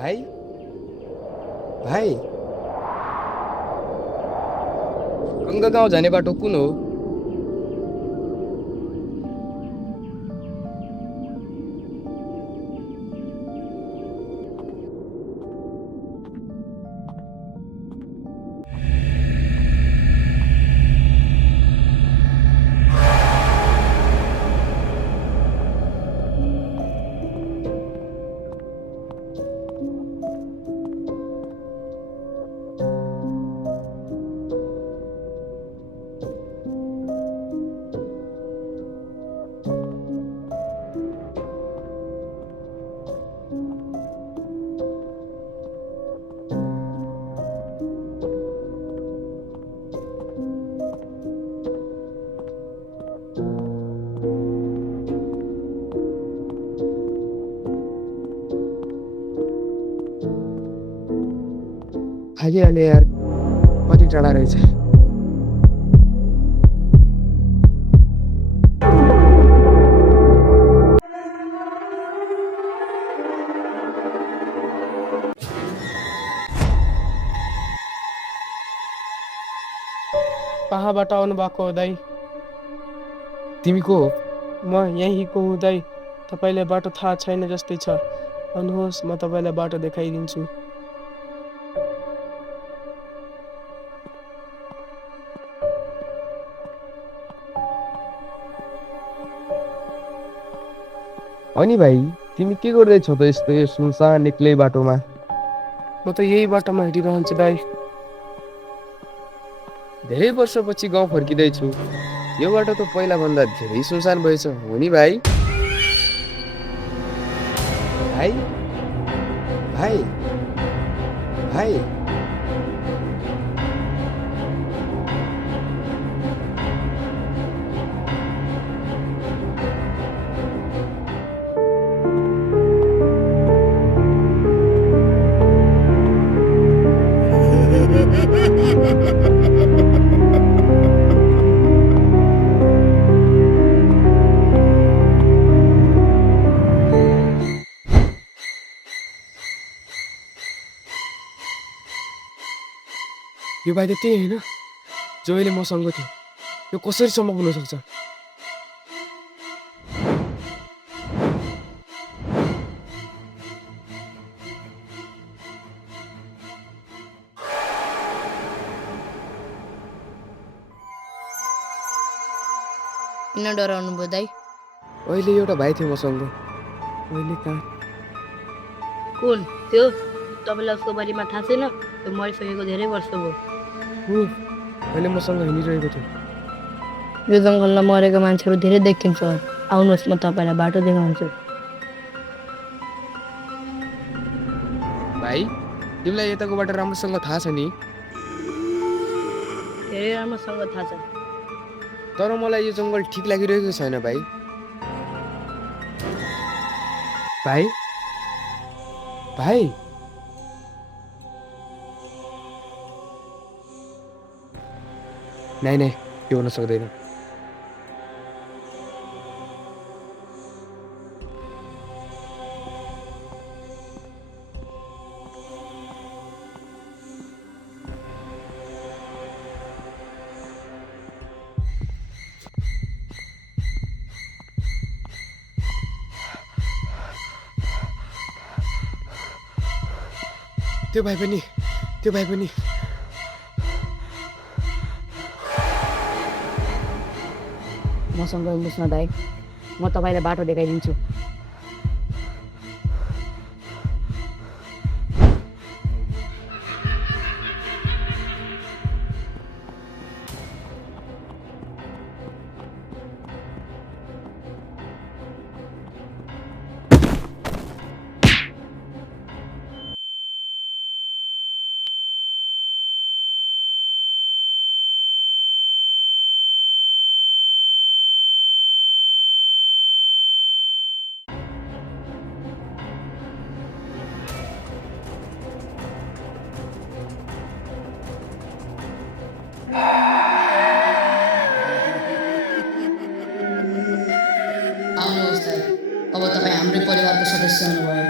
भाइ भाइ गङ्गा गाउँ जाने बाटो कुन हो? हालिहाले यार, कति टाढा रहेछ। कहाँबाट आउनु भएको हो दाइ? तिमी को हो? म यहीँको हुँ दाइ। तपाईँलाई बाटो थाहा छैन जस्तै छ। आउनुहोस्, म तपाईँलाई बाटो देखाइदिन्छु। अनि भाइ, तिमी के गर्दैछौ त यस्तो यो सुनसान एक्लै बाटोमा? म त यही बाटोमा हिँडिरहन्छु दाइ। धेरै वर्षपछि गाउँ फर्किँदैछु। यो बाटो त पहिलाभन्दा धेरै सुनसान भएछ हो नि भाइ? भाइ भाइ भाइ यो भाइ त त्यही होइन जो अहिले मसँग थियो। यो कसरी सम्भव हुन सक्छ? किन डराउनु भयो दाइ? अहिले एउटा भाइ थियो मसँग। अहिले कहाँ? कुन त्यो? तपाईँलाई उसको बारेमा थाहा छैन? त्यो मरिसकेको धेरै वर्ष भयो। अहिले मसँग हिँडिरहेको थियो। यो जङ्गलमा मरेको मान्छेहरू धेरै देखिन्छ। आउनुहोस्, म तपाईँलाई बाटो देखाउँछु। भाइ, तिमीलाई यताको बाटो राम्रोसँग थाहा छ नि? धेरै राम्रोसँग थाहा छ। तर मलाई यो जङ्गल ठिक लागिरहेको छैन भाइ। भाइ भाइ नाइ नाइ, यो हुन सक्दैन। त्यो भाइ पनि मसँग हिँड्नुहोस् न दाइ, म तपाईँलाई बाटो देखाइदिन्छु। आउनुहोस् दाइ, अब तपाईँ हाम्रै परिवारको सदस्य हुनुभयो।